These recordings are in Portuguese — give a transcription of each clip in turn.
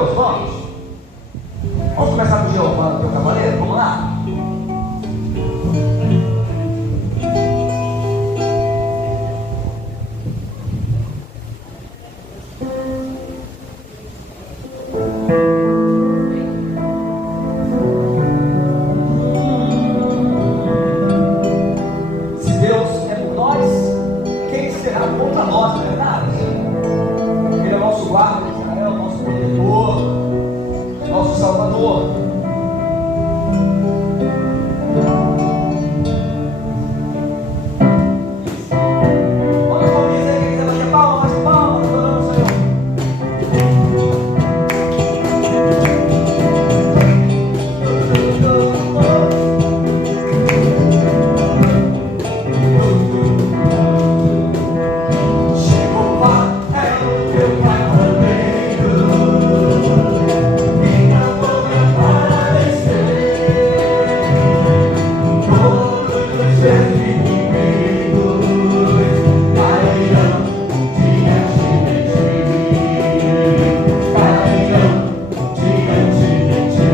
Deus, vamos. Vamos começar com Jeová, teu cavaleiro, vamos lá. Se Deus é por nós, quem será contra nós, não é verdade? Ele é o nosso guarda de Israel, nosso protetor, nosso Salvador. Olha os palminhos aí, quem quiser bater palmas, adorando o Senhor. Jeová é o teu cavaleiro, e na boca para vencer todos os seus inimigos cairão diante de ti, cairão diante de ti.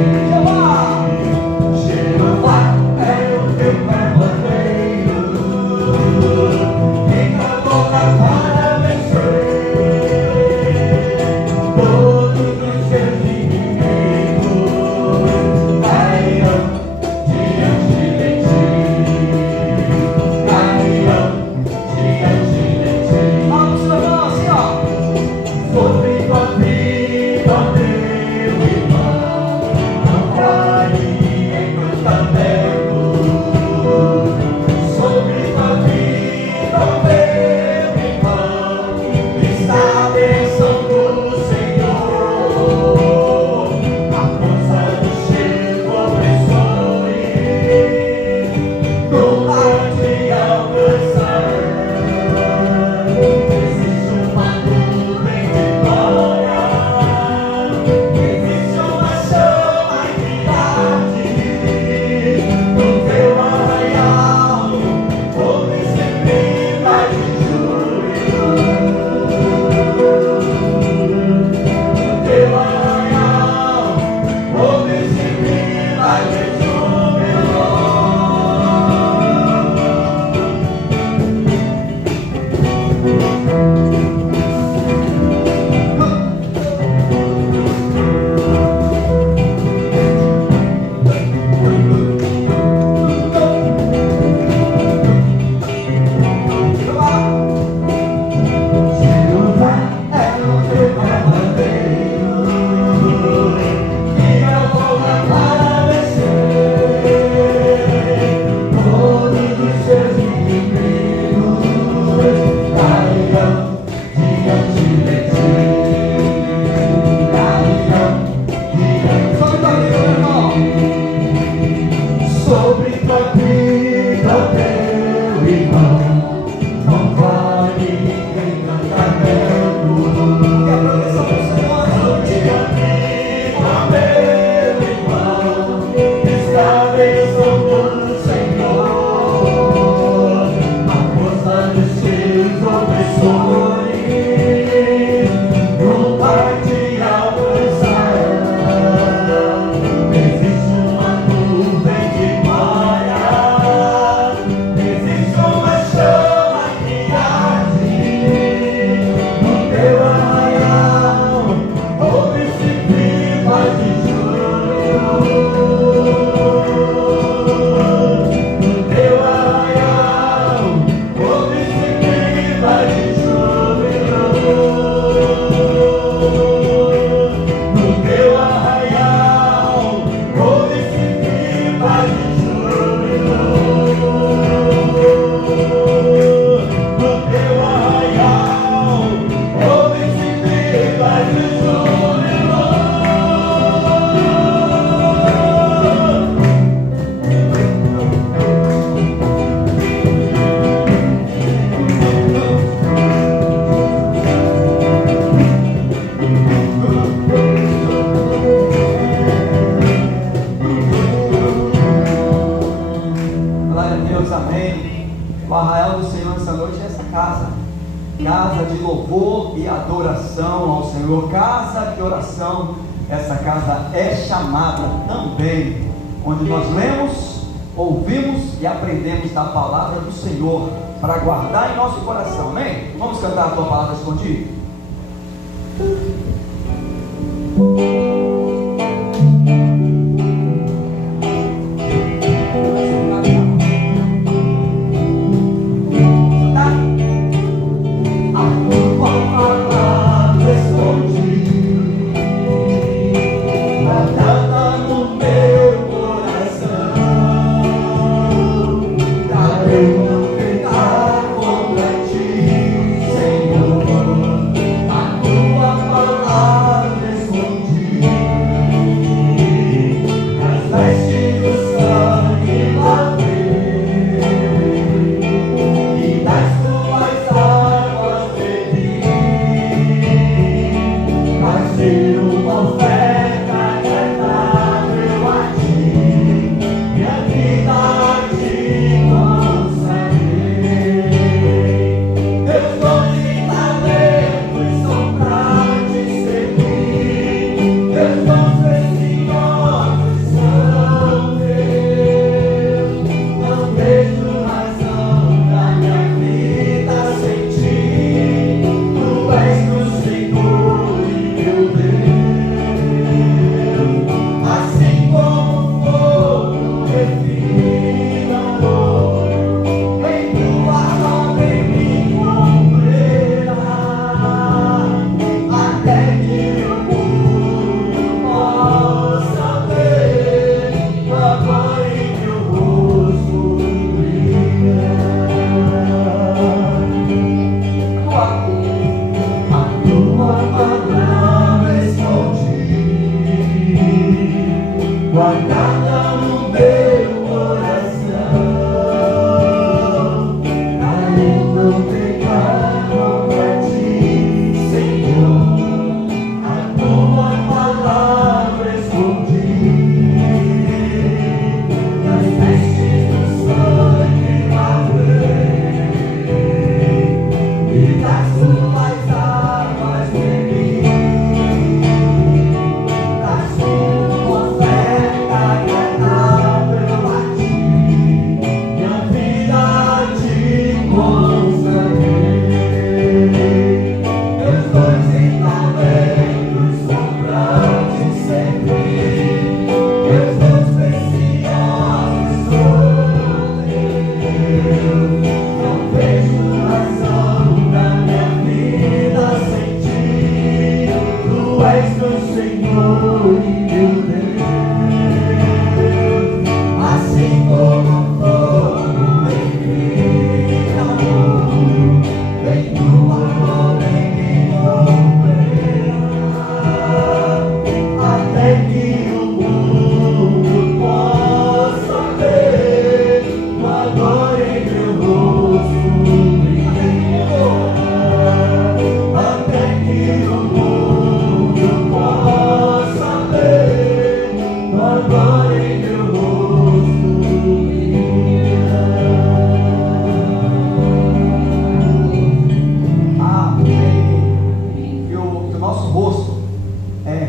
Jeová é o teu cavaleiro, e na boca para vencer todos os seus inimigos cairão diante de ti, cairão diante de ti. Vamos, Senhor, assim, ó. Sobre tua vida, meu irmão, não pare enquanto tempo. Sobre tua vida, meu irmão, está a bênção do Senhor, a força dos teus opressores nunca te alcançará. Existe uma nuvem de glória, existe uma chama que arde no teu arraial, ouve sempre vai de júbilo. No teu arraial, ouve sempre vai de júbilo. Jeová é o teu cavaleiro, e a boca para vencer todos os seus inimigos cairão diante de ti, cairão diante. Sobre tua vida, meu irmão, sobre tua vida, meu irmão, não vale encantamento. E a proteção do Senhor sobre a vida, meu irmão, está a bênção do Senhor, a força dos seus opressores nunca te alcançará. Existe uma nuvem de glória, existe uma chama que arde no teu arraial, ouve-se vivas de júbilo. No teu arraial, ouve-se vivas de júbilo. No teu arraial, ouve-se vivas de júbilo. No teu arraial, ouve-se vivas de júbilo. Glória a Deus, amém. O arraial do Senhor essa noite é essa casa, casa de louvor e adoração ao Senhor, casa de oração, essa casa é chamada também, onde nós lemos, ouvimos e aprendemos da palavra do Senhor, para guardar em nosso coração, amém? Vamos cantar a tua palavra escondida?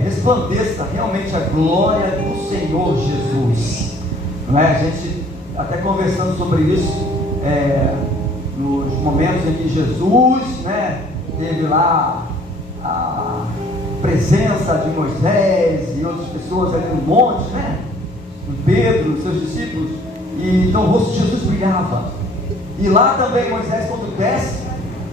Resplandeça realmente a glória do Senhor Jesus, não é? A gente até conversando sobre isso nos momentos em que Jesus, né, teve lá a presença de Moisés e outras pessoas ali no monte, né, com Pedro, seus discípulos, e então o rosto de Jesus brilhava. E lá também Moisés, quando desce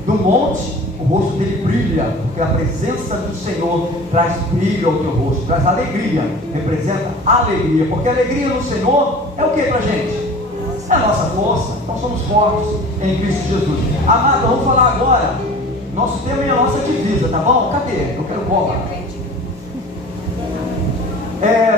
do monte, o rosto dele brilha, porque a presença do Senhor traz brilho ao teu rosto, traz alegria, representa alegria, porque a alegria no Senhor é o que pra gente? É a nossa força. Nós somos fortes em Cristo Jesus. Amado, vamos falar agora, nosso tema é a nossa divisa, tá bom? Cadê? Eu quero bola.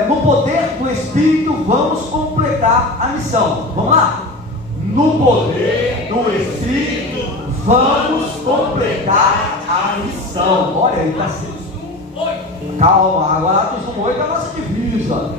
No poder do Espírito vamos completar a missão. Vamos lá? No poder do Espírito vamos completar a missão. Olha aí, tá certo. Calma, agora Atos 1:8 é a nossa divisa.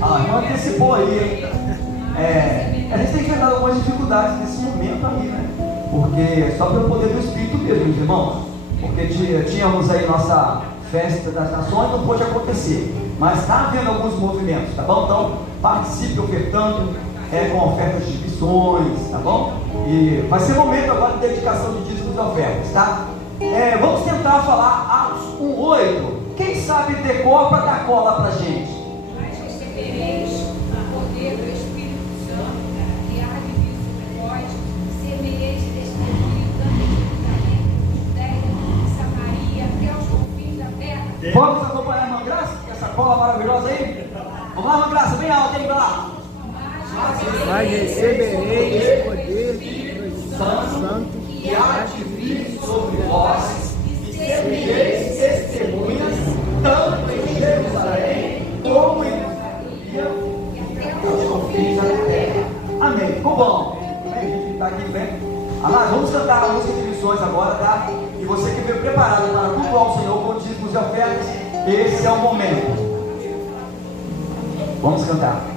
Não antecipou aí, hein? A gente tem enfrentado algumas dificuldades nesse momento aí, né? Porque só pelo poder do Espírito mesmo, meus irmãos. Porque tínhamos aí nossa Festa das Nações não pôde acontecer, mas está havendo alguns movimentos, tá bom? Então participe ofertando com ofertas de missões, tá bom? E vai ser momento agora de dedicação de dízimos e ofertas, tá? Vamos tentar falar Atos 1:8. Quem sabe decor para dar cola pra gente? Mas recebereis o poder do Espírito Santo, que há de vir sobre vós, semeeis testemunho tanto em Jerusalém, Judéia, Samaria, até os confins da terra. Vamos acompanhar a irmã Graça, essa cola maravilhosa aí? Vamos lá, irmã Graça, bem alta, hein, lá. Mas recebereis o poder do Santo que há de vir sobre vós, e semeeis testemunhas, tanto em Jerusalém, como em Samaria, e até os confins da terra. Amém. Ficou bom. Amém. A gente está aqui bem. Amados, vamos cantar a música de missões agora, tá? E você que veio preparado para cultuar o Senhor com dízimos e ofertas, esse é o momento. Vamos cantar.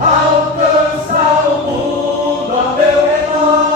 Alcança o mundo ao meu redor.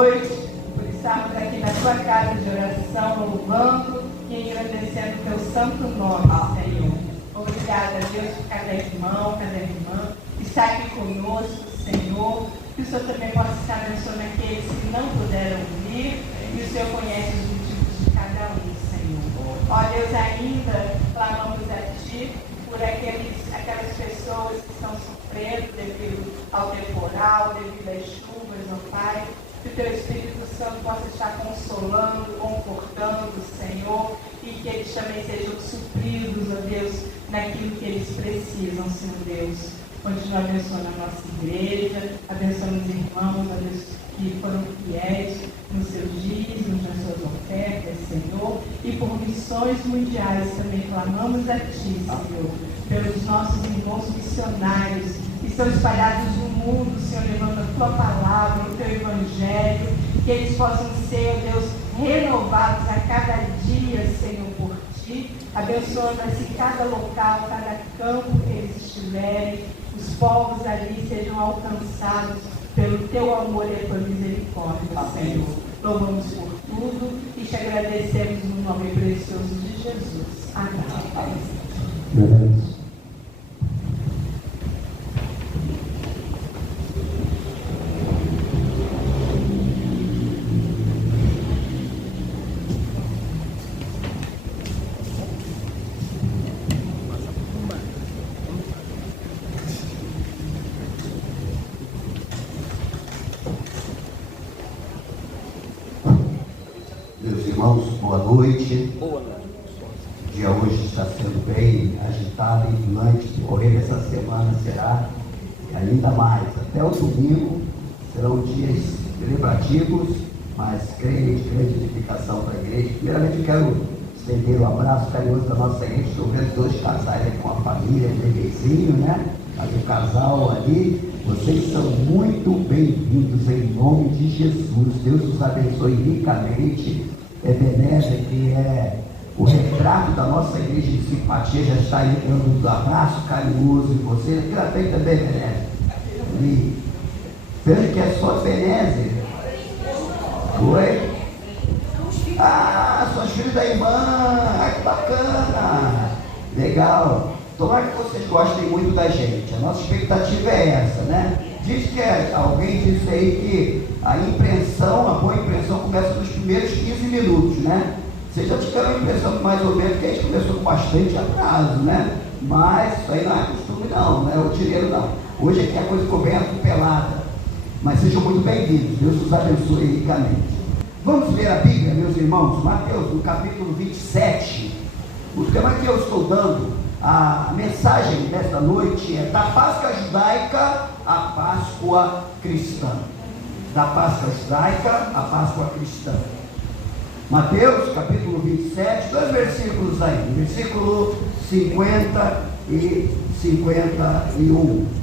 noite, por estarmos aqui na tua casa de oração, louvando e agradecendo o teu santo nome, Senhor. Obrigada, Deus, por cada irmão, cada irmã que está aqui conosco, Senhor. Que o Senhor também possa estar abençoando aqueles que não puderam vir e o Senhor conhece os motivos de cada um, Senhor. Ó Deus, ainda clamamos a Ti por aquelas pessoas que estão sofrendo devido ao temporal, devido às chuvas, ó Pai. Que o Teu Espírito Santo possa estar consolando, confortando, Senhor, e que eles também sejam supridos, ó Deus, naquilo que eles precisam, Senhor Deus. Continua abençoando a nossa igreja, abençoando os irmãos, ó Deus, que foram fiéis nos seus dízimos, nas suas ofertas, Senhor, e por missões mundiais também clamamos a Ti, Senhor, pelos nossos irmãos missionários que estão espalhados no mundo, Senhor, levando a Tua palavra, o Teu Evangelho, que eles possam ser, ó Deus, renovados a cada dia, Senhor, por Ti, abençoando assim cada local, cada campo que eles estiverem, os povos ali sejam alcançados pelo Teu amor e a Tua misericórdia, Senhor. Louvamos por tudo e Te agradecemos no nome precioso de Jesus. Amém. Boa noite. O dia hoje está sendo bem agitado e durante o decorrer dessa semana será ainda mais. Até o domingo serão dias celebrativos, mas creio de grande edificação para a igreja. Primeiramente eu quero estender um abraço carinhoso da nossa igreja. Estou vendo dois casais aí com a família, bebezinho, né? Mas o casal ali, vocês são muito bem-vindos em nome de Jesus. Deus os abençoe ricamente. Ebenezer, que é o retrato da nossa igreja de simpatia, já está aí dando um abraço carinhoso em você. Aqui ela tem também, Ebenezer. E vendo que é só Ebenezer. Oi? Ah, suas filhas da irmã. Ah, que bacana. Legal. Tomara que vocês gostem muito da gente. A nossa expectativa é essa, né? Diz que alguém disse aí que a impressão, a boa impressão começa nos primeiros 15 minutos, né? Vocês já tiveram a impressão mais ou menos que a gente começou com bastante atraso, né? Mas isso aí não é costume não, não é rotineiro não. Hoje aqui a coisa ficou bem atropelada. Mas sejam muito bem-vindos, Deus os abençoe ricamente. Vamos ler a Bíblia, meus irmãos, Mateus, no capítulo 27. O tema que eu estou dando, a mensagem desta noite é da Páscoa judaica à Páscoa cristã. Da Páscoa judaica à Páscoa cristã. Mateus, capítulo 27, dois versículos aí, versículo 50 e 51.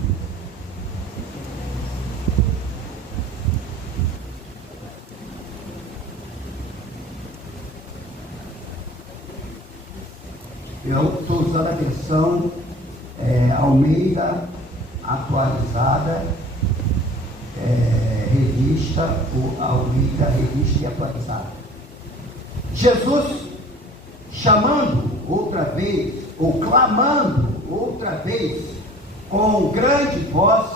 Eu estou usando a versão Almeida atualizada, revista, ou Almeida revista e atualizada. Jesus, chamando outra vez, ou clamando outra vez, com grande voz,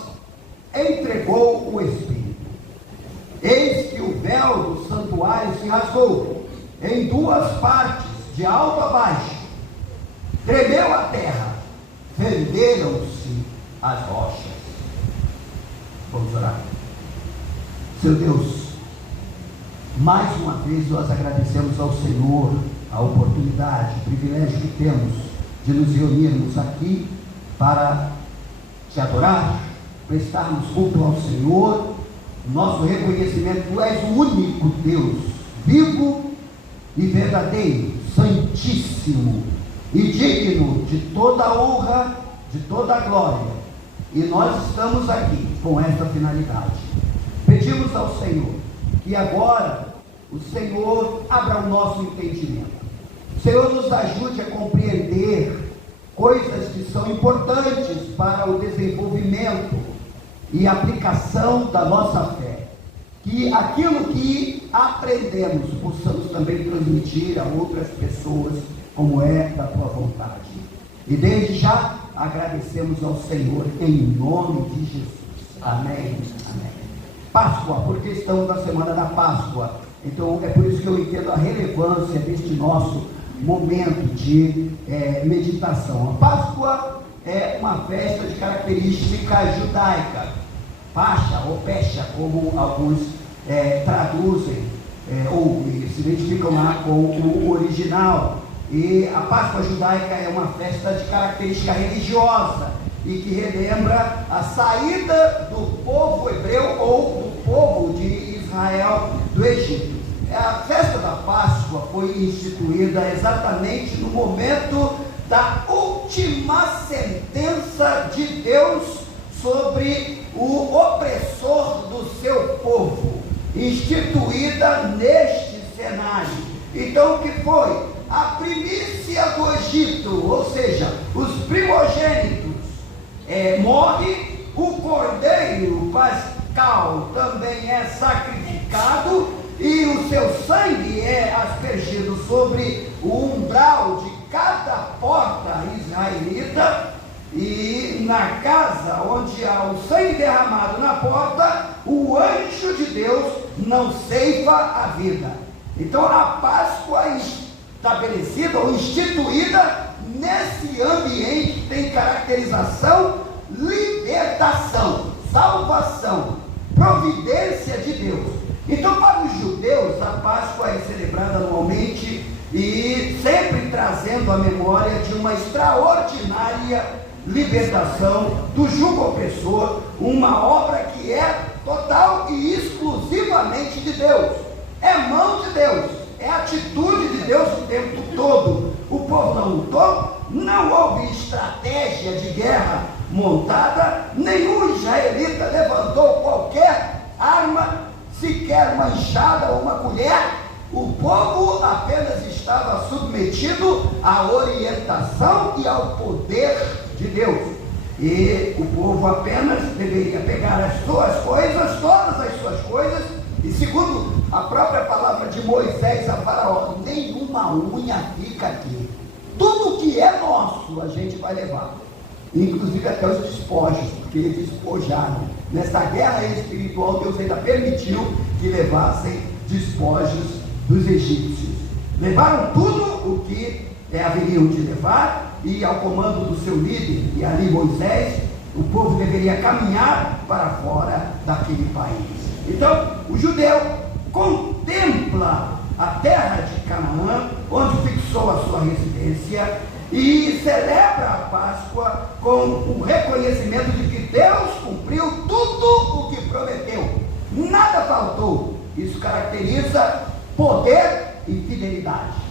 entregou o Espírito. Eis que o véu do santuário se rasgou em duas partes, de alto a baixo. Tremeu a terra, fenderam-se as rochas. Vamos orar. Seu Deus, mais uma vez nós agradecemos ao Senhor a oportunidade, o privilégio que temos de nos reunirmos aqui para te adorar, prestarmos culto ao Senhor, nosso reconhecimento: Tu és o único Deus, vivo e verdadeiro, santíssimo e digno de toda a honra, de toda a glória. E nós estamos aqui com essa finalidade. Pedimos ao Senhor que agora o Senhor abra o nosso entendimento. O Senhor nos ajude a compreender coisas que são importantes para o desenvolvimento e aplicação da nossa fé. que aquilo que aprendemos possamos também transmitir a outras pessoas, como é da tua vontade. E desde já agradecemos ao Senhor em nome de Jesus. Amém. Amém. Páscoa, porque estamos na semana da Páscoa. Então é por isso que eu entendo a relevância deste nosso momento de meditação. A Páscoa é uma festa de característica judaica, Pascha ou Pecha, como alguns traduzem ou se identificam lá com o original. E a Páscoa judaica é uma festa de característica religiosa e que relembra a saída do povo hebreu ou do povo de Israel do Egito. A festa da Páscoa foi instituída exatamente no momento da última sentença de Deus sobre o opressor do seu povo, instituída neste cenário. Então, o que foi? A primícia do Egito, ou seja, os primogênitos, morre, o cordeiro pascal também é sacrificado e o seu sangue é aspergido sobre o umbral de cada porta israelita, e na casa onde há o sangue derramado na porta, o anjo de Deus não ceifa a vida. Então a Páscoa estabelecida ou instituída nesse ambiente tem caracterização, libertação, salvação, providência de Deus. Então, para os judeus, a Páscoa é celebrada anualmente e sempre trazendo a memória de uma extraordinária libertação do jugo opressor, uma obra que é total e exclusivamente de Deus, é mão de Deus, é atitude de Deus o tempo todo. O povo não lutou, não houve estratégia de guerra montada, nenhum israelita levantou qualquer arma, sequer uma enxada ou uma colher. O povo apenas estava submetido à orientação e ao poder de Deus. E o povo apenas deveria pegar as suas coisas, todas as suas coisas, e segundo a própria palavra de Moisés a Faraó, nenhuma unha fica aqui. Tudo que é nosso a gente vai levar, inclusive até os despojos, porque eles despojaram. Nessa guerra espiritual, Deus ainda permitiu que levassem despojos dos egípcios. Levaram tudo o que haveriam de levar, e ao comando do seu líder, e ali Moisés, o povo deveria caminhar para fora daquele país. Então, o judeu contempla a terra de Canaã, onde fixou a sua residência, e celebra a Páscoa com o reconhecimento de que Deus cumpriu tudo o que prometeu, nada faltou. Isso caracteriza poder e fidelidade.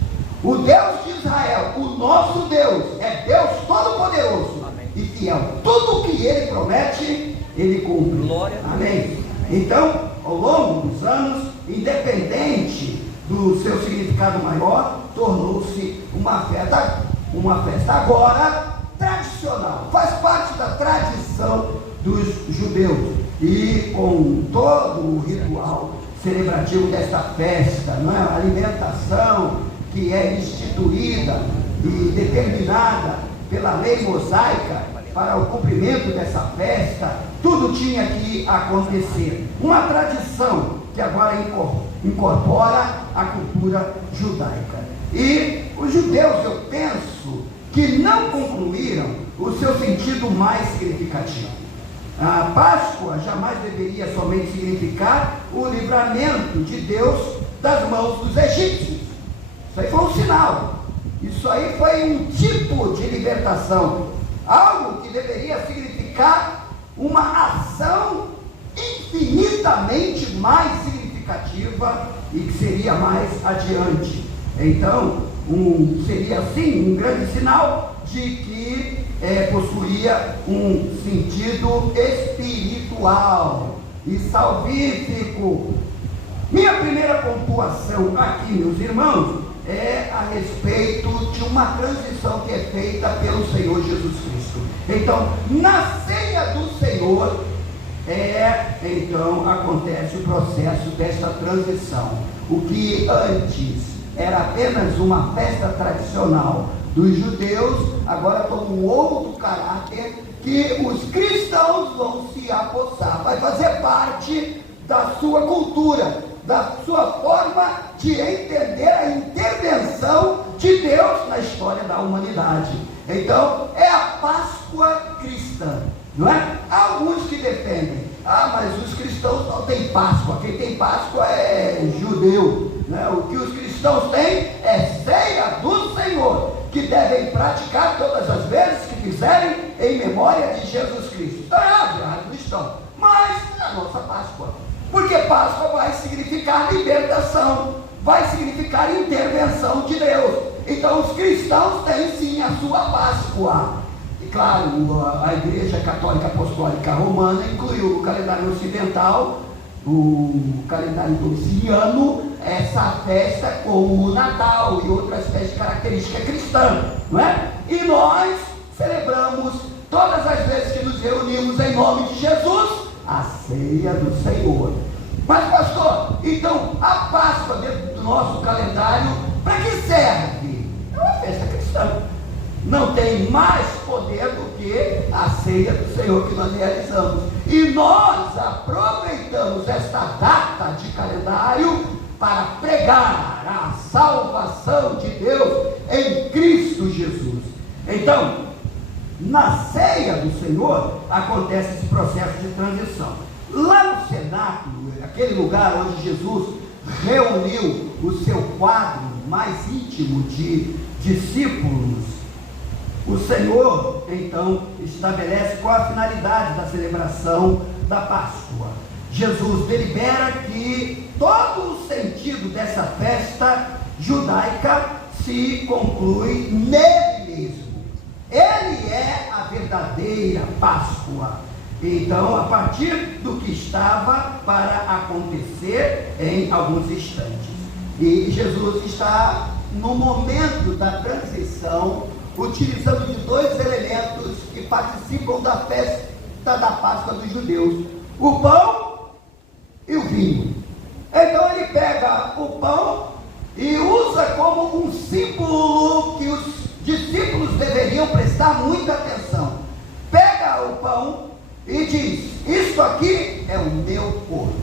O Deus de Israel, o nosso Deus, é Deus todo-poderoso e fiel. Tudo o que Ele promete, Ele cumpre. Glória. Amém. Então, ao longo dos anos, independente do seu significado maior, tornou-se uma festa agora tradicional, faz parte da tradição dos judeus, e com todo o ritual celebrativo desta festa, não é? A alimentação que é instituída e determinada pela lei mosaica para o cumprimento dessa festa, tudo tinha que acontecer. Uma tradição que agora incorpora a cultura judaica. E os judeus, eu penso, que não concluíram o seu sentido mais significativo. A Páscoa jamais deveria somente significar o livramento de Deus das mãos dos egípcios. Isso aí foi um sinal, isso aí foi um tipo de libertação, algo que deveria significar uma ação infinitamente mais significativa e que seria mais adiante. Então, seria assim um grande sinal de que possuía um sentido espiritual e salvífico. Minha primeira pontuação aqui, meus irmãos, é a respeito de uma transição que é feita pelo Senhor Jesus Cristo. Então, na ceia do Senhor, então acontece o processo desta transição. O que antes era apenas uma festa tradicional dos judeus, agora toma um outro caráter que os cristãos vão se apossar, vai fazer parte da sua cultura, da sua forma de entender a intervenção de Deus na história da humanidade. Então, é a Páscoa cristã, não é? Há alguns que defendem, mas os cristãos não têm Páscoa, quem tem Páscoa é judeu, né? O que os cristãos têm é ceia do Senhor, que devem praticar todas as vezes que fizerem em memória de Jesus Cristo. Está errado, cristão, mas é a nossa Páscoa, porque Páscoa vai significar libertação, vai significar intervenção de Deus. Então os cristãos têm sim a sua Páscoa. E claro, a Igreja Católica Apostólica Romana incluiu no calendário ocidental, o calendário domiciliano, essa festa como o Natal e outras festas de característica cristã, não é? E nós celebramos todas as vezes que nos reunimos em nome de Jesus, a ceia do Senhor. Mas pastor, então a Páscoa dentro do nosso calendário, para que serve? É uma festa cristã, não tem mais poder do que a ceia do Senhor que nós realizamos, e nós aproveitamos esta data de calendário para pregar a salvação de Deus em Cristo Jesus. Então, na ceia do Senhor acontece esse processo de transição. Lá no cenáculo, aquele lugar onde Jesus reuniu o seu quadro mais íntimo de discípulos, o Senhor então estabelece qual a finalidade da celebração da Páscoa. Jesus delibera que todo o sentido dessa festa judaica se conclui nele mesmo. Ele é a verdadeira Páscoa. Então, a partir do que estava para acontecer em alguns instantes. E Jesus está no momento da transição, utilizando de dois elementos que participam da festa da Páscoa dos judeus: o pão e o vinho. Então ele pega o pão e usa como um símbolo que os discípulos deveriam prestar muita atenção. Pega o pão e diz: isto aqui é o meu corpo,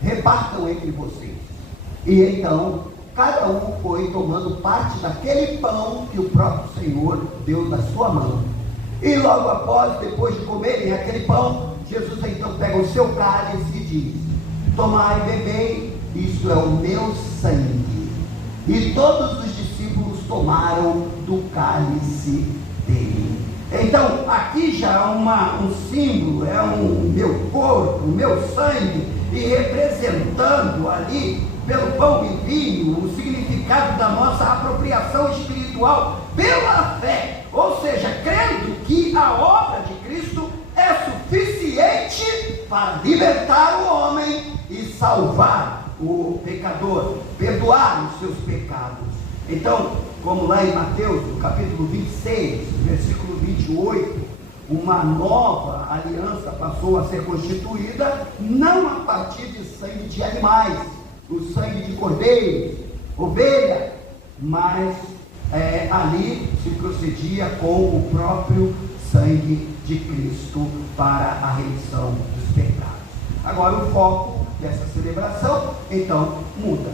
repartam entre vocês. E então cada um foi tomando parte daquele pão que o próprio Senhor deu na sua mão. E logo após, depois de comerem aquele pão, Jesus então pega o seu cálice e diz: tomai e bebei, isto é o meu sangue. E todos os discípulos tomaram do cálice dele. Então aqui já há um símbolo, é o meu corpo, o meu sangue, e representando ali pelo pão e vinho o significado da nossa apropriação espiritual pela fé, ou seja, crendo que a obra de Cristo é suficiente para libertar o homem e salvar o pecador, perdoar os seus pecados. Então, como lá em Mateus, no capítulo 26, versículo 28, uma nova aliança passou a ser constituída, não a partir de sangue de animais, o sangue de cordeiro, ovelha, mas ali se procedia com o próprio sangue de Cristo para a remissão dos pecados. Agora o foco dessa celebração então muda.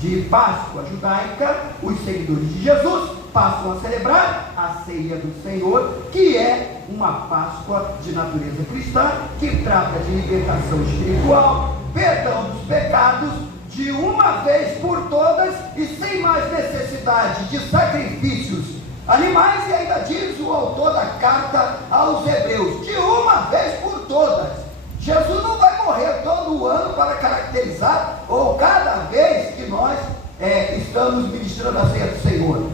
De Páscoa judaica, os seguidores de Jesus passam a celebrar a ceia do Senhor, que é uma Páscoa de natureza cristã, que trata de libertação espiritual, perdão dos pecados, de uma vez por todas e sem mais necessidade de sacrifícios animais. E ainda diz o autor da carta aos Hebreus: de uma vez por todas. Jesus não vai morrer todo o ano para caracterizar, ou cada vez que nós estamos ministrando a ceia do Senhor.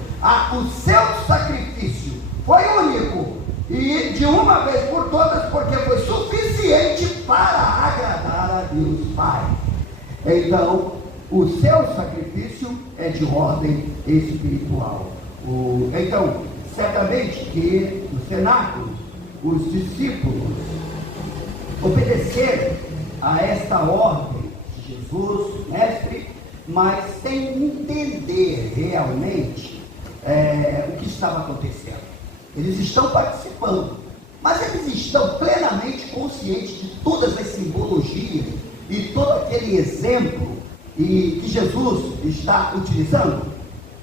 O seu sacrifício foi único e de uma vez por todas, porque foi suficiente para agradar a Deus Pai. Então, o seu sacrifício é de ordem espiritual. Então, certamente que no cenáculo, os discípulos obedecer a esta ordem de Jesus, mestre, mas sem entender realmente o que estava acontecendo. Eles estão participando, mas eles estão plenamente conscientes de todas as simbologias e todo aquele exemplo que Jesus está utilizando.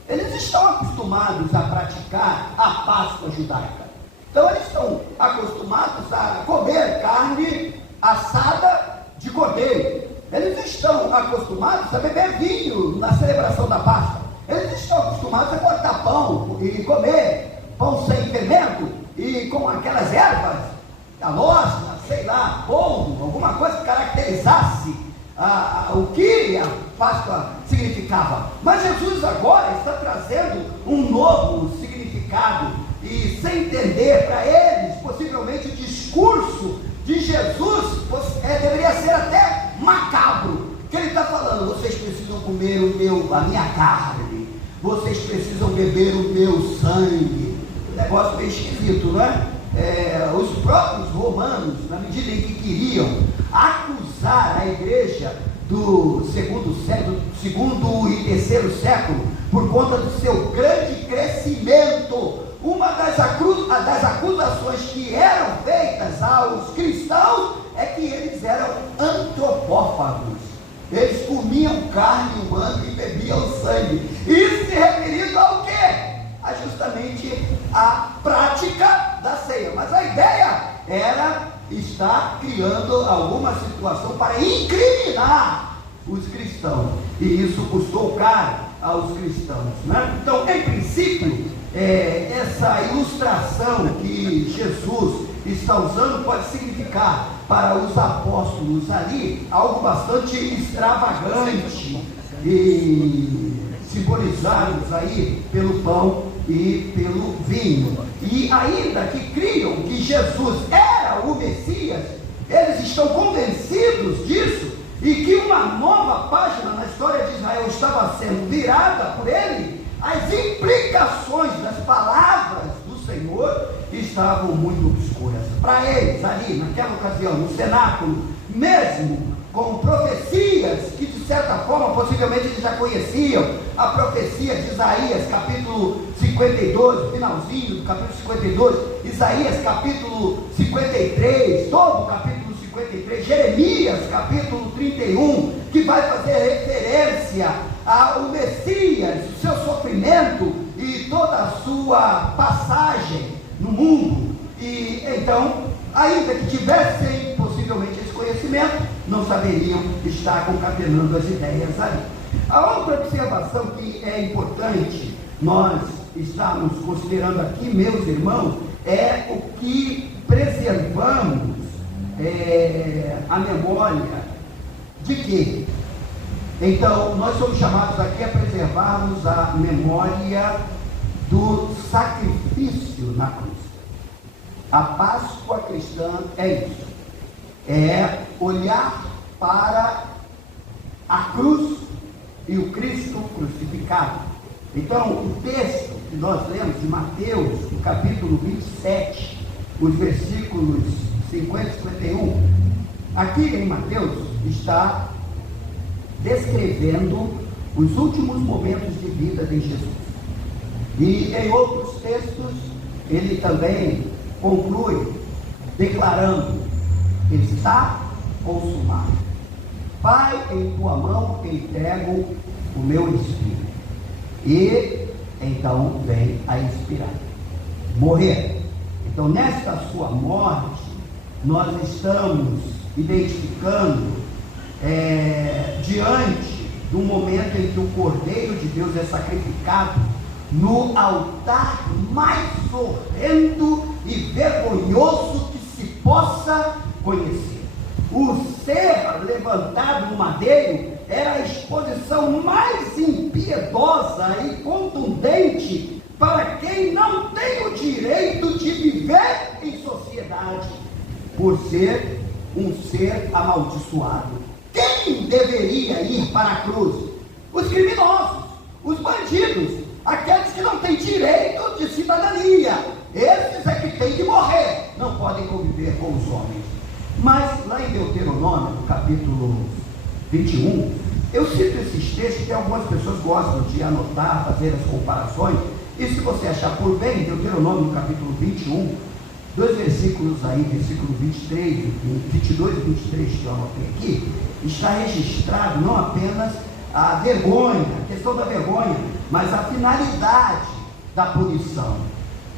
Eles estão acostumados a praticar a Páscoa judaica. Então eles estão acostumados a comer carne assada de cordeiro. Eles estão acostumados a beber vinho na celebração da Páscoa. Eles estão acostumados a cortar pão e comer pão sem fermento e com aquelas ervas, alosna, sei lá, polvo, alguma coisa que caracterizasse o que a Páscoa significava. Mas Jesus agora está trazendo um novo significado, e sem entender para eles, possivelmente o discurso de Jesus deveria ser até macabro, que ele está falando: vocês precisam comer a minha carne, vocês precisam beber o meu sangue. Um negócio meio esquisito, não é? Os próprios romanos, na medida em que queriam acusar a igreja do segundo e terceiro século por conta do seu grande crescimento, uma das acusações que eram feitas aos cristãos é que eles eram antropófagos. Eles comiam carne humana e bebiam sangue. Isso se referindo ao quê? Justamente a prática da ceia. Mas a ideia era estar criando alguma situação para incriminar os cristãos, e isso custou caro aos cristãos, né? Então, em princípio, essa ilustração que Jesus está usando pode significar para os apóstolos ali algo bastante extravagante, e simbolizados aí pelo pão e pelo vinho. E ainda que criam que Jesus era o Messias, eles estão convencidos disso, e que uma nova página na história de Israel estava sendo virada por ele. As implicações das palavras do Senhor estavam muito obscuras para eles ali naquela ocasião, no cenáculo, mesmo com profecias que de certa forma possivelmente eles já conheciam. A profecia de Isaías capítulo 52, finalzinho do capítulo 52, Isaías capítulo 53, todo o capítulo 53, Jeremias capítulo 31, que vai fazer referência ao Messias, o seu sofrimento e toda a sua passagem no mundo. E então, ainda que tivessem possivelmente esse conhecimento, não saberiam estar concatenando as ideias ali. A outra observação que é importante nós estamos considerando aqui, meus irmãos, é o que preservamos a memória de quê? Então, nós somos chamados aqui a preservarmos a memória do sacrifício na cruz. A Páscoa cristã é isso, é olhar para a cruz e o Cristo crucificado. Então, o texto que nós lemos de Mateus, no capítulo 27, os versículos 50 e 51, aqui em Mateus está descrevendo os últimos momentos de vida de Jesus. E em outros textos, ele também conclui declarando: está consumado. Pai, em tua mão entrego o meu espírito. E então vem a expirar, morrer. Então, nesta sua morte, nós estamos identificando diante do momento em que o Cordeiro de Deus é sacrificado no altar mais horrendo e vergonhoso que se possa conhecer. O ser levantado no madeiro era a exposição mais impiedosa e contundente para quem não tem o direito de viver em sociedade, por ser um ser amaldiçoado. Quem deveria ir para a cruz? Os criminosos, os bandidos, aqueles que não têm direito de cidadania. Esses é que têm que morrer, não podem conviver com os homens. Mas lá em Deuteronômio, no capítulo 21, eu cito esses textos que algumas pessoas gostam de anotar, fazer as comparações. E se você achar por bem, Deuteronômio no capítulo 21, 2 versículos aí, versículo 23, 22 e 23 que eu anotei aqui, está registrado não apenas a vergonha, a questão da vergonha, mas a finalidade da punição.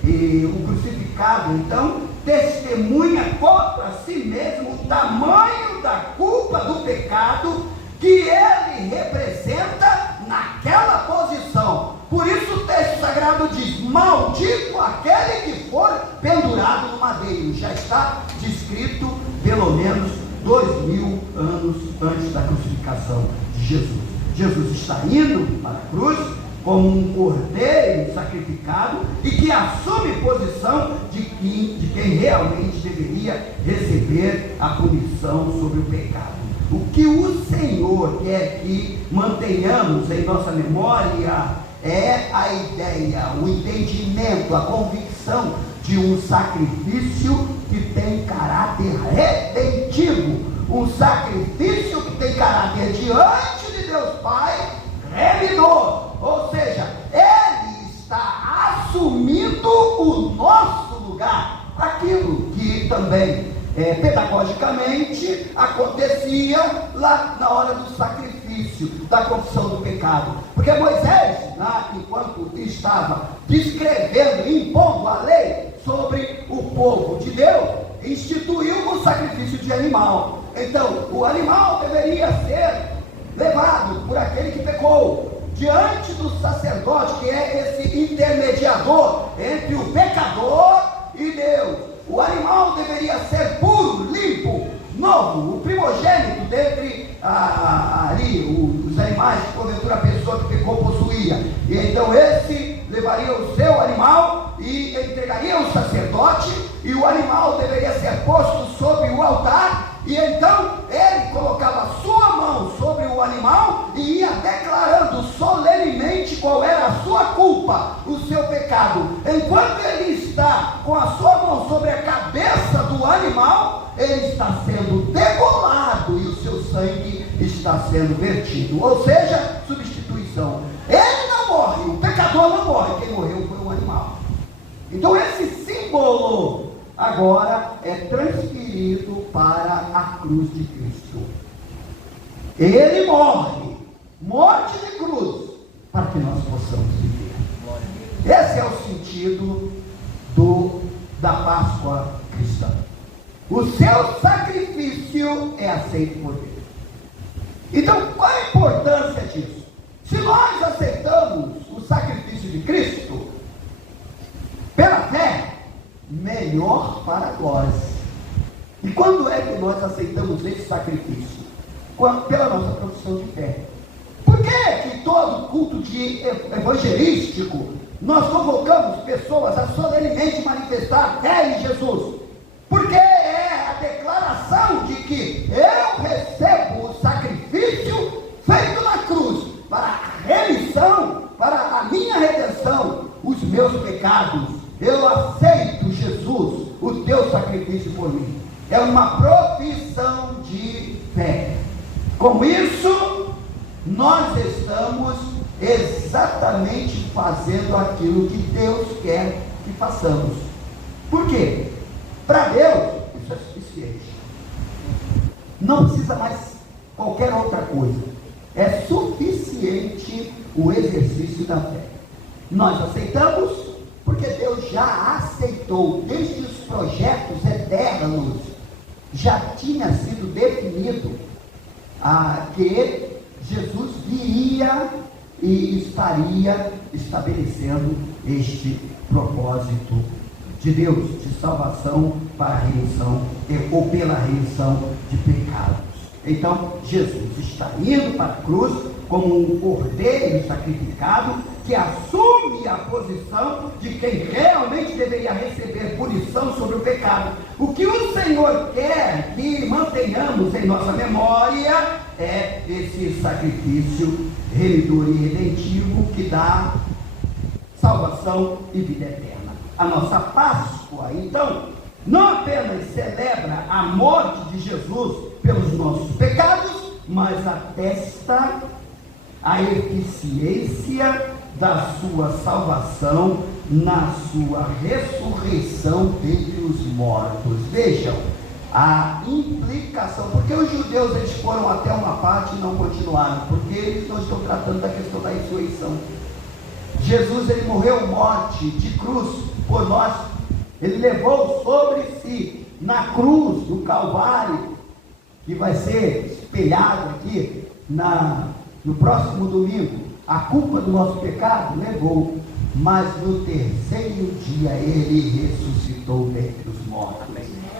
E o crucificado, então, testemunha contra si mesmo o tamanho da culpa do pecado que ele representa naquela posição. Por isso o texto sagrado diz: maldito aquele que for pendurado no madeiro. Já está descrito pelo menos 2000 anos antes da crucificação de Jesus. Jesus está indo para a cruz como um cordeiro sacrificado e que assume posição de quem realmente deveria receber a punição sobre o pecado. O que o Senhor quer que mantenhamos em nossa memória é a ideia, o entendimento, a convicção de um sacrifício que tem caráter redentivo, um sacrifício que tem caráter diante de Deus Pai, remidor, ou seja, Ele está assumindo o nosso lugar, aquilo que também pedagogicamente acontecia lá na hora do sacrifício, da confissão do pecado, porque Moisés, enquanto estava descrevendo, impondo a lei sobre o povo de Deus, instituiu o sacrifício de animal. Então o animal deveria ser levado por aquele que pecou diante do sacerdote, que é esse intermediador entre o pecador e Deus. O animal deveria ser puro, limpo, novo, o primogênito dentre os animais que porventura a pessoa que pecou possuía. E então esse levaria o seu animal e entregaria ao sacerdote, e o animal deveria ser posto sobre o altar, e então ele colocava a sua mão sobre o animal e ia declarando solenemente qual era a sua culpa, o seu pecado. Enquanto ele está com a sua mão sobre a cabeça do animal, ele está sendo degolado e o seu sangue está sendo vertido, ou seja, substituição. Ele não morre, o pecador não morre, quem morreu foi o animal. Então esse símbolo agora é transferido para a cruz de Cristo. Ele morre, morte de cruz, para que nós possamos viver. Esse é o sentido da Páscoa cristã. O seu sacrifício é aceito por Deus. Então, qual a importância disso? Se nós aceitamos o sacrifício de Cristo pela fé, melhor para nós. E quando é que nós aceitamos esse sacrifício? Pela nossa profissão de fé. Por que todo culto evangelístico nós convocamos pessoas a solenemente manifestar fé em Jesus? Porque é a declaração de que eu recebo o sacrifício feito na cruz para a remissão, para a minha redenção, os meus pecados. Eu aceito, Jesus, o teu sacrifício por mim. É uma profissão de fé. Com isso, nós estamos exatamente fazendo aquilo que Deus quer que façamos. Por quê? Para Deus, isso é suficiente. Não precisa mais qualquer outra coisa. É suficiente o exercício da fé. Nós aceitamos, porque Deus já aceitou, desde os projetos eternos, já tinha sido definido que Jesus viria e estaria estabelecendo este propósito de Deus, de salvação para a remissão, ou pela remissão de pecados. Então, Jesus está indo para a cruz como um cordeiro sacrificado, que assume a posição de quem realmente deveria receber punição sobre o pecado. O que o Senhor quer que mantenhamos em nossa memória é esse sacrifício remidor e redentivo que dá salvação e vida eterna. A nossa Páscoa, então, não apenas celebra a morte de Jesus pelos nossos pecados, mas atesta a eficiência da sua salvação na sua ressurreição dentre os mortos. Vejam a implicação, porque os judeus eles foram até uma parte e não continuaram, porque eles não estão tratando da questão da ressurreição. Jesus, ele morreu morte de cruz por nós, ele levou sobre si na cruz do Calvário, que vai ser espelhado aqui no próximo domingo, a culpa do nosso pecado levou, mas no terceiro dia ele ressuscitou dentre os mortos.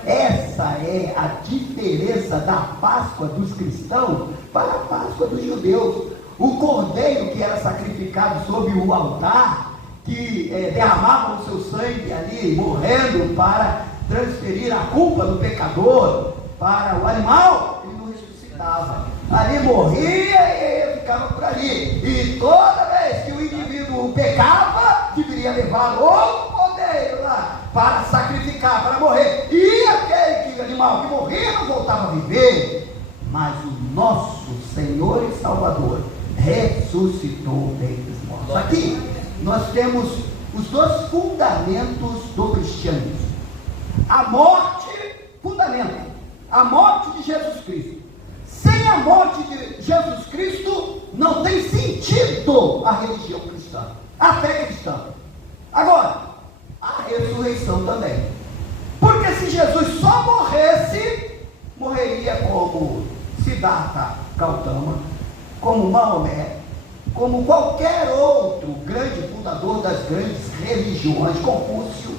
Essa é a diferença da Páscoa dos cristãos para a Páscoa dos judeus. O cordeiro que era sacrificado sobre o altar, que derramava o seu sangue ali, morrendo para transferir a culpa do pecador para o animal, ele não ressuscitava. Ali morria e ele ficava por ali. E toda vez que o indivíduo pecava, deveria levar outro cordeiro lá para sacrificar, para morrer. E aquele animal que morria não voltava a viver. Mas o nosso Senhor e Salvador ressuscitou dentre os mortos. Aqui nós temos os dois fundamentos do cristianismo. A morte, fundamento, a morte de Jesus Cristo. Sem a morte de Jesus Cristo, não tem sentido a religião cristã, a fé cristã. Agora, a ressurreição também. Porque se Jesus só morresse, morreria como Siddhartha Gautama, como Maomé, como qualquer outro grande fundador das grandes religiões, Confúcio.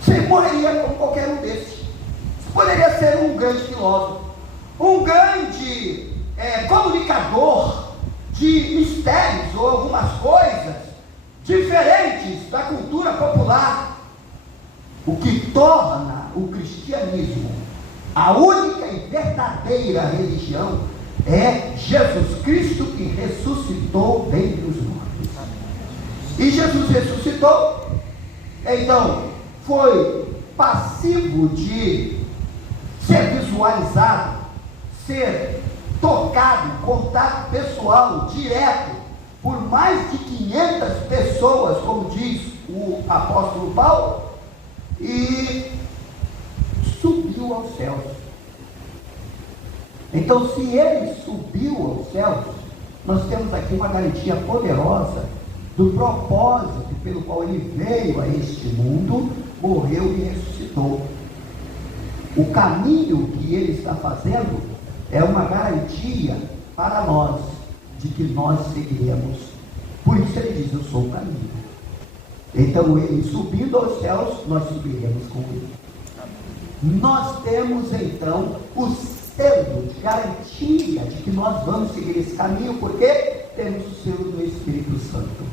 Você morreria como qualquer um desses. Poderia ser um grande filósofo, um grande comunicador de mistérios ou algumas coisas diferentes da cultura popular. O que torna o cristianismo a única e verdadeira religião é Jesus Cristo, que ressuscitou dentre os mortos. E Jesus ressuscitou, então foi passivo de ser visualizado, ser tocado, contato pessoal, direto, por mais de 500 pessoas, como diz o apóstolo Paulo, e subiu aos céus. Então, se ele subiu aos céus, nós temos aqui uma garantia poderosa do propósito pelo qual ele veio a este mundo, morreu e ressuscitou. O caminho que ele está fazendo é uma garantia para nós, de que nós seguiremos. Por isso ele diz, eu sou o caminho. Então, ele subindo aos céus, nós subiremos com ele. Nós temos então o selo de garantia de que nós vamos seguir esse caminho, porque temos o selo do Espírito Santo.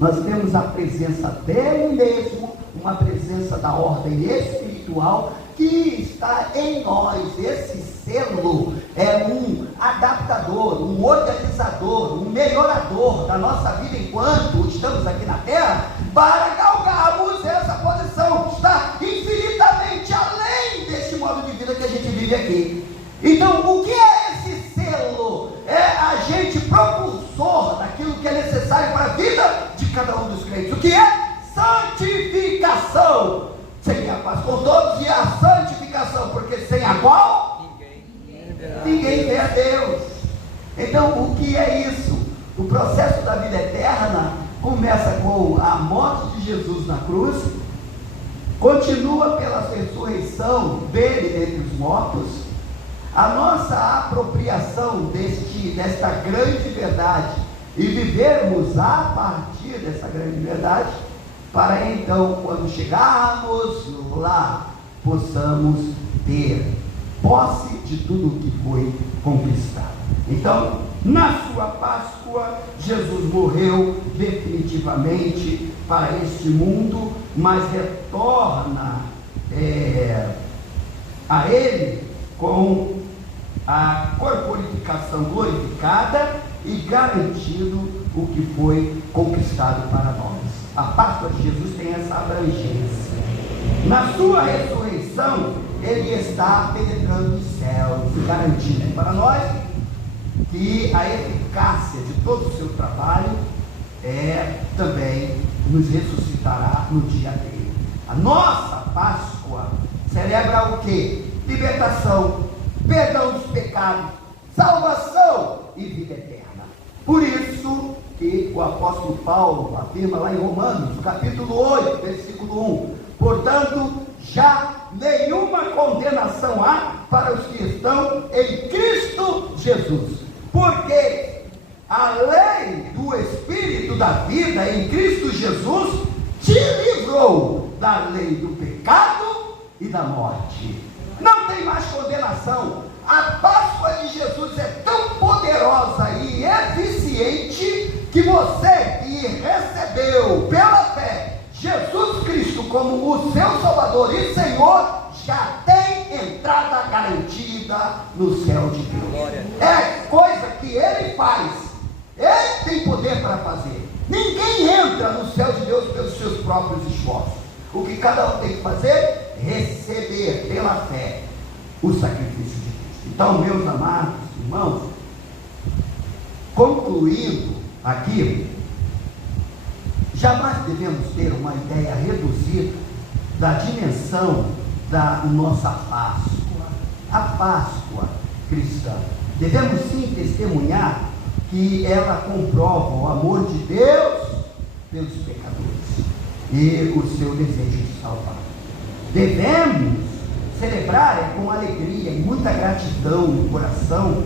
Nós temos a presença dele mesmo, uma presença da ordem espiritual que está em nós. Esse selo é um adaptador, um organizador, um melhorador da nossa vida enquanto estamos aqui na terra, para galgarmos essa posição, está infinitamente além deste modo de vida que a gente vive aqui. Então, o que é esse selo? É agente propulsor daquilo que é necessário para a vida de cada um dos crentes. O que é? Santificação. Sem a paz com todos e a santificação, porque sem a qual ninguém vê a Deus. Então, o que é isso? O processo da vida eterna começa com a morte de Jesus na cruz, continua pela ressurreição dele dentre os mortos, a nossa apropriação desta grande verdade e vivermos a partir dessa grande verdade, para então, quando chegarmos lá, possamos ter posse de tudo o que foi conquistado. Então, na sua Páscoa, Jesus morreu definitivamente para este mundo, mas retorna a ele com a corporificação glorificada e garantido o que foi conquistado para nós. A Páscoa de Jesus tem essa abrangência. Na sua ressurreição, ele está penetrando os céus e garantindo para nós que a eficácia de todo o seu trabalho também nos ressuscitará no dia dele. A nossa Páscoa celebra o quê? Libertação, perdão dos pecados, salvação e vida eterna. Por isso que o apóstolo Paulo afirma lá em Romanos, capítulo 8, versículo 1, portanto, já nenhuma condenação há para os que estão em Cristo Jesus, porque a lei do Espírito da vida em Cristo Jesus te livrou da lei do pecado e da morte. Não tem mais condenação. A Páscoa de Jesus é tão poderosa e eficiente que você que recebeu pela fé Jesus Cristo como o seu Salvador e Senhor já tem entrada garantida no céu de Deus. É coisa que Ele faz. Ele tem poder para fazer. Ninguém entra no céu de Deus pelos seus próprios esforços. O que cada um tem que fazer? Receber pela fé o sacrifício de Cristo. Então, meus amados irmãos, concluindo aqui, jamais devemos ter uma ideia reduzida da dimensão da nossa Páscoa, a Páscoa cristã. Devemos sim testemunhar que ela comprova o amor de Deus pelos pecadores e o seu desejo de salvar. Devemos celebrar com alegria e muita gratidão no coração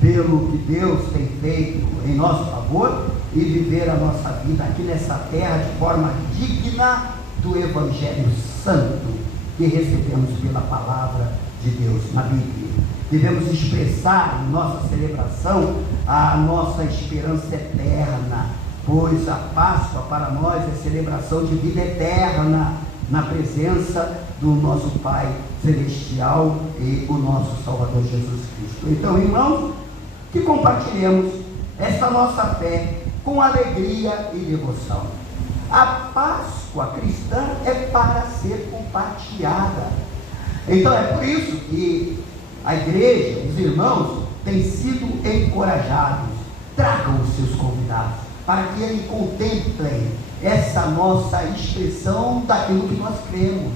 pelo que Deus tem feito em nosso favor e viver a nossa vida aqui nessa terra de forma digna do Evangelho Santo que recebemos pela palavra de Deus na Bíblia. Devemos expressar em nossa celebração a nossa esperança eterna, pois a Páscoa para nós é celebração de vida eterna na presença do nosso Pai Celestial e o nosso Salvador Jesus Cristo. Então, irmãos, que compartilhemos esta nossa fé com alegria e devoção. A Páscoa cristã é para ser compartilhada. Então é por isso que a igreja, os irmãos, têm sido encorajados. Tragam os seus convidados para que eles contemplem essa nossa expressão daquilo que nós cremos.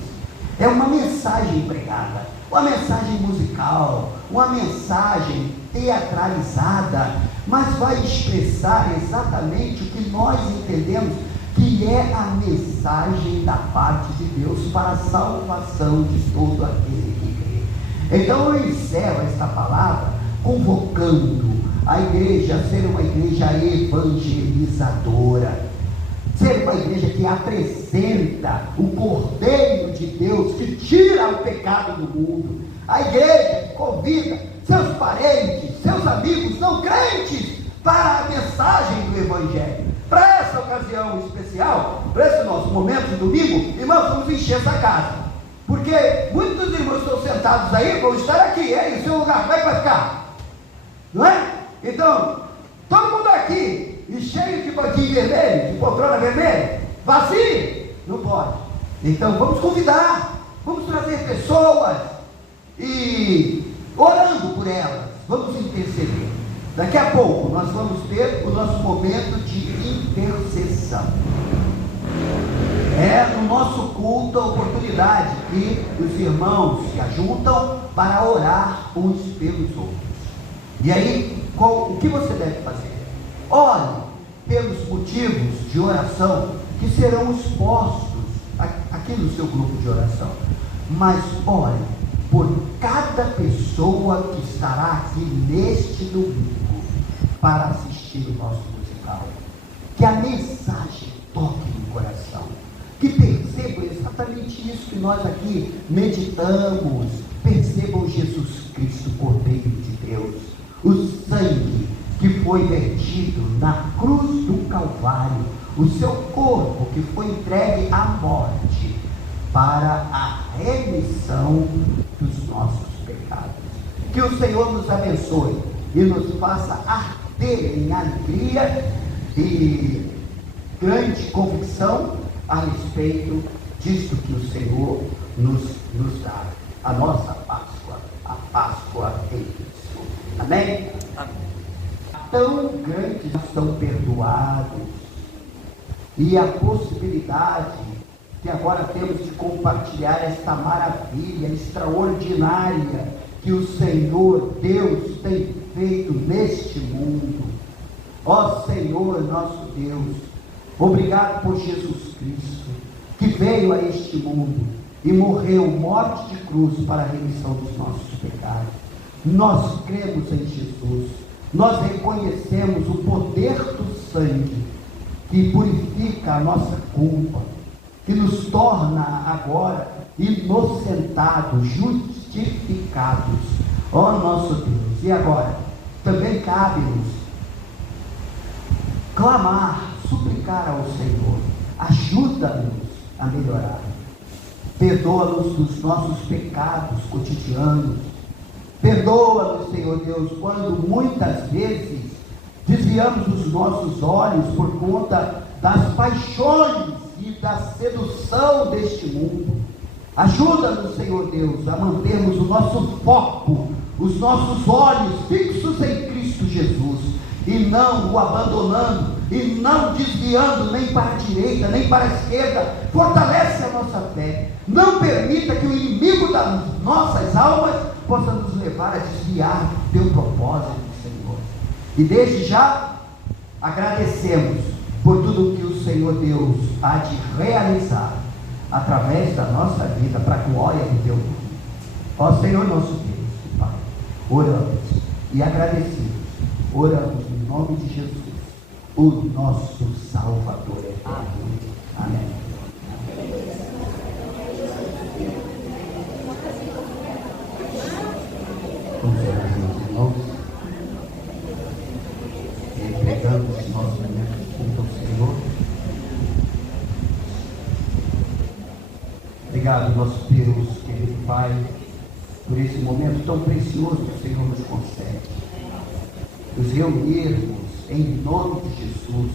É uma mensagem pregada, uma mensagem musical, uma mensagem teatralizada, mas vai expressar exatamente o que nós entendemos que é a mensagem da parte de Deus para a salvação de todo aquele que crê. Então eu encerro esta palavra convocando a igreja a ser uma igreja evangelizadora, ser uma igreja que apresenta o Cordeiro de Deus que tira o pecado do mundo, a igreja que convida seus parentes, seus amigos não crentes para a mensagem do Evangelho. Para essa ocasião especial, para esse nosso momento de domingo, irmãos, vamos encher essa casa, porque muitos irmãos estão sentados aí, vão estar aqui, o seu lugar, como é que vai ficar? Não é? Então, todo mundo aqui, e cheio de banquinho vermelho, de poltrona vermelha, vazio, não pode. Então vamos convidar, vamos trazer pessoas e orando por elas, vamos interceder. Daqui a pouco nós vamos ter o nosso momento de intercessão. É no nosso culto a oportunidade que os irmãos se ajuntam para orar uns pelos outros. E aí, o que você deve fazer? Ore pelos motivos de oração que serão expostos aqui no seu grupo de oração. Mas ore por cada pessoa que estará aqui neste domingo para assistir o nosso musical. Que a mensagem toque no coração. Que percebam exatamente isso que nós aqui meditamos. Percebam Jesus Cristo, Cordeiro de Deus. O sangue que foi vertido na cruz do Calvário, o seu corpo que foi entregue à morte para a remissão dos nossos pecados. Que o Senhor nos abençoe e nos faça arder em alegria e grande convicção a respeito disto que o Senhor nos dá, a nossa Páscoa, a Páscoa em Cristo. Amém? Tão grandes estão perdoados, e a possibilidade que agora temos de compartilhar esta maravilha extraordinária que o Senhor Deus tem feito neste mundo. Ó Senhor nosso Deus, obrigado por Jesus Cristo, que veio a este mundo e morreu morte de cruz para a remissão dos nossos pecados. Nós cremos em Jesus, nós reconhecemos o poder do sangue que purifica a nossa culpa, que nos torna agora inocentados, justificados. Ó nosso Deus, e agora também cabe-nos clamar, suplicar ao Senhor, ajuda-nos a melhorar, perdoa-nos dos nossos pecados cotidianos, perdoa-nos, Senhor Deus, quando muitas vezes desviamos os nossos olhos por conta das paixões e da sedução deste mundo. Ajuda-nos, Senhor Deus, a mantermos o nosso foco, os nossos olhos fixos em Cristo Jesus, e não o abandonando, e não desviando nem para a direita, nem para a esquerda. Fortalece a nossa fé, não permita que o inimigo das nossas almas possa nos levar a desviar do teu propósito, Senhor. E desde já agradecemos por tudo que o Senhor Deus há de realizar através da nossa vida, para a glória do teu nome. Ó Senhor nosso Deus e Pai, oramos e agradecemos, oramos em nome de Jesus, o nosso Salvador eterno. Amém. Vamos orar, meus irmãos, entregando os nossos momentos junto ao Senhor. Obrigado, nosso Deus, querido Pai, por esse momento tão precioso que o Senhor nos concede, nos reunirmos em nome de Jesus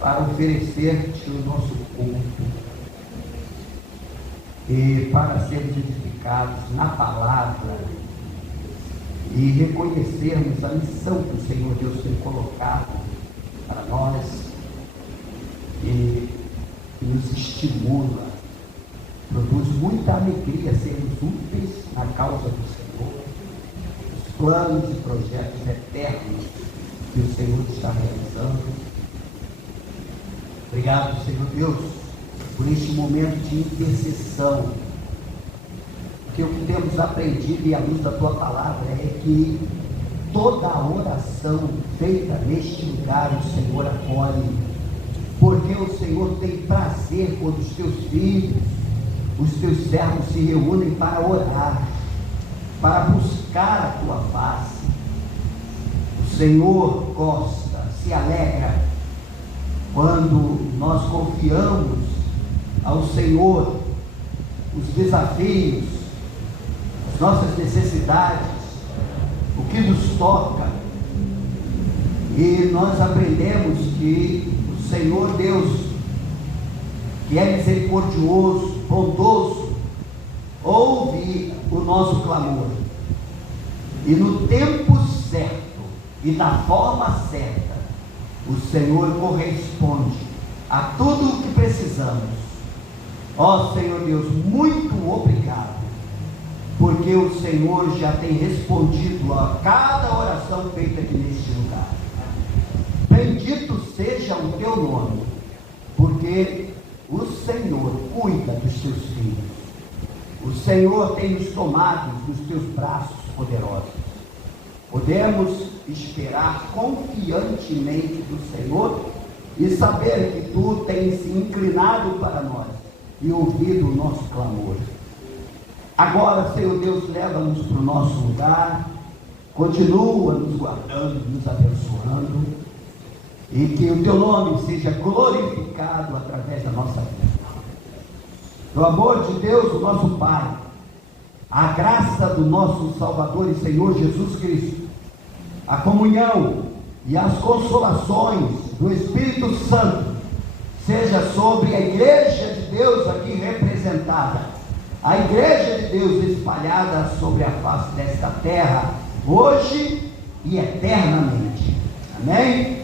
para oferecer-te o nosso culto e para sermos edificados na palavra e reconhecermos a missão que o Senhor Deus tem colocado para nós e nos estimula. Produz muita alegria sermos úteis na causa do Senhor, os planos e projetos eternos que o Senhor está realizando. Obrigado, Senhor Deus, por este momento de intercessão, porque o que temos aprendido e à luz da Tua palavra é que toda a oração feita neste lugar o Senhor acolhe, porque o Senhor tem prazer quando os Teus filhos, os Teus servos se reúnem para orar, para buscar a Tua face. O Senhor gosta, se alegra quando nós confiamos ao Senhor os desafios, as nossas necessidades, o que nos toca, e nós aprendemos que o Senhor Deus, que é misericordioso, bondoso, ouve o nosso clamor, e no tempo certo e da forma certa o Senhor corresponde a tudo o que precisamos. Ó Senhor Deus, muito obrigado, porque o Senhor já tem respondido a cada oração feita aqui neste lugar. Bendito seja o teu nome, porque o Senhor cuida dos teus filhos. O Senhor tem nos tomado nos teus braços poderosos. Podemos esperar confiantemente do Senhor e saber que Tu tens se inclinado para nós e ouvido o nosso clamor. Agora, Senhor Deus, leva-nos para o nosso lugar, continua nos guardando, nos abençoando, e que o Teu nome seja glorificado através da nossa vida. Do amor de Deus, o nosso Pai, a graça do nosso Salvador e Senhor Jesus Cristo, a comunhão e as consolações do Espírito Santo seja sobre a igreja de Deus aqui abençoada. A igreja de Deus espalhada sobre a face desta terra, hoje e eternamente. Amém?